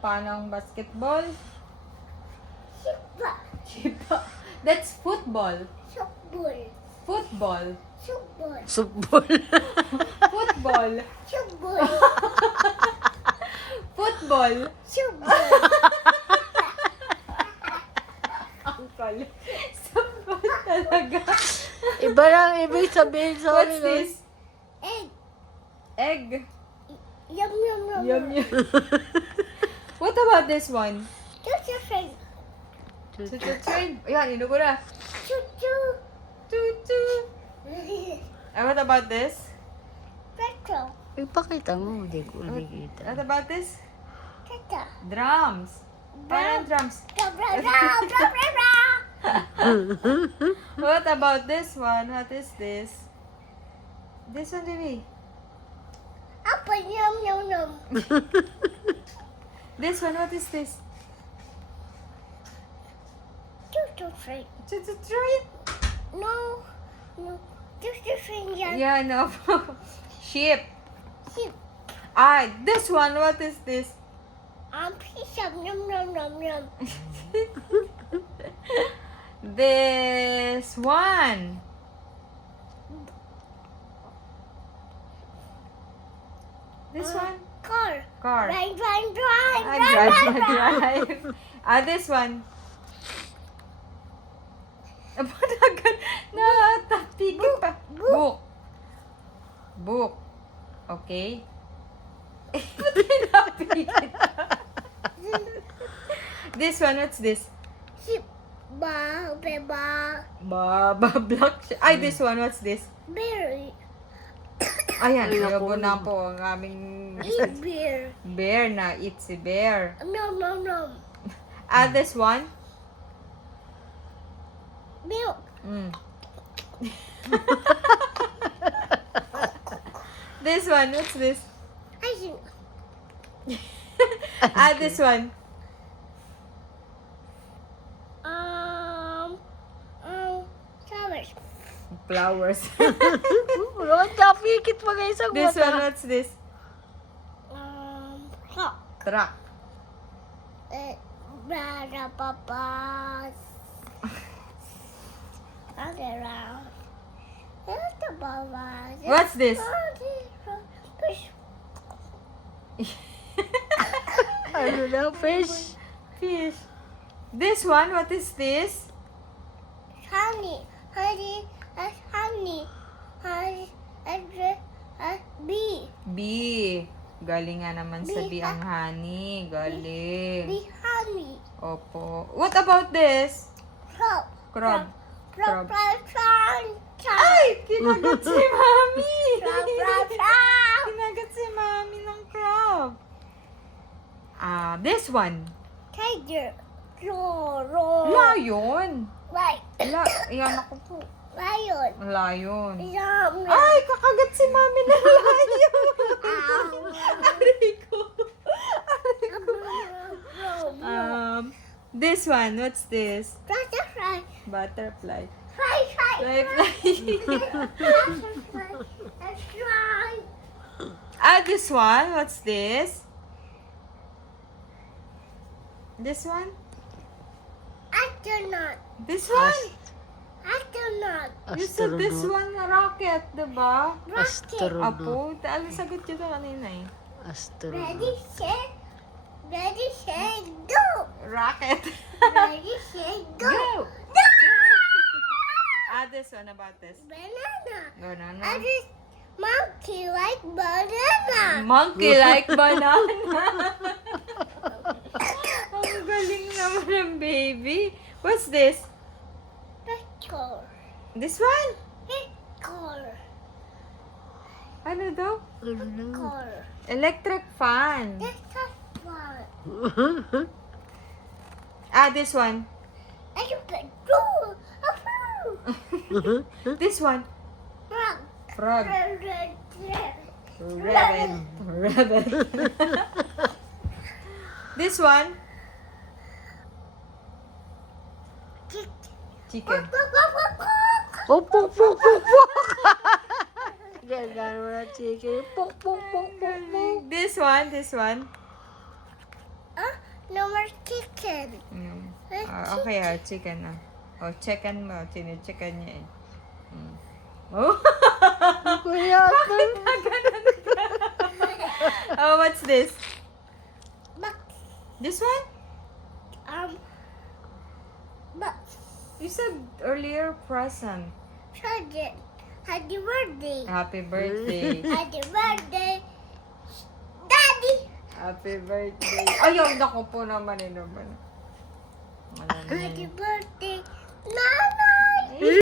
paano ang basketball? Sipa. Chipa. That's football. Football. Football. Football. Subol. Football. Football. Football. Football. Uncle. Sabot talaga. Iba lang ibig sabihin sa What's akin. this? Egg. Egg. Yum yum yum. Yum yum. What about this one? Choo choo. Choo train. Ayan, inugo na. Choo choo. Choo choo. And what about this? Petrol. Ipakita mo, hindi ko nakikita. What about this? Tata. Drums. Parang drums. Bra bra bra bra bra bra. What about this one? What is this? This one, baby. Apa yum yum yum. This one, what is this? Choo choo train. Choo choo train. No. No. Choo choo train yan. Yeah, no. Sheep. Sheep. This one, what is this? Piece of yum yum yum yum. This one. This one. Car. Car. Drive drive drive Drive. This one. Panagan. Natapigil pa. Book. Book. Okay. Ba't pinapigil? This one, what's this? Sheep. Ba beba. Baba black. This one, what's this? Berry. Ayan, Ay, yabo naku. na po ang aming Eat beer. bear na. It's a bear. No no no. This one? Milk. This one, what's this? I think. This one. Flowers. Flowers. Road, napikit pa kayo sa This one, mata. what's this? Hot. Truck. Brother papas. Around. The papas. What's this? Fish. Ano na, fish? Fish. This one, what is this? Honey. Honey. Honey. Honey. Bee. Bee. Galing nga naman sa Bee, bee ang honey. Galing. Bee honey. Opo. What about this? Crab. Crab. Crab. Crab. Crab. Ay! Kinagat si Mami! Crab. Crab. Crab. Kinagat si Mami ng crab. This one. Tiger. Roar. Lion. Right. Ayan ako po. Lion. Lion. Yum. Ay! Kakagat si Mami ng lion! Aray ko. This one. What's this? Butterfly. Butterfly. Fly. Fly. Fly, fly. Let's try. This one. What's this? This one? Astronaut. This one? Astronaut. You said this one rocket, diba? Rocket. Apo, ano sagot yun kanina eh? Ready, Astronaut. set, go. Rocket. Ready, set, go. Go! No! This one about this. Banana. Go na I na. just monkey like banana. Monkey like banana. Ang galing naman ng baby. What's this? Petrol. This one? Petrol. Ano daw? Petrol. Electric fan. That's not fun. This one. I can petrol. This one. Frog. Frog. Rabbit. Rabbit. This one. Chicken. Pok, pok, pok, pok, pok. Gano'n mo na chicken. Pok, pok, pok, pok, pok. This one. This one. Huh? No more chicken. Okay, chicken na. Oh, chicken mo. Chine-chicken niya eh. Oh! Kuya, Oh, what's this? But, This one? but, You said earlier present. Sergeant, happy birthday. Happy birthday. Happy birthday, Daddy. Happy birthday. Ayaw, naku po naman eh naman. Happy birthday, Mom.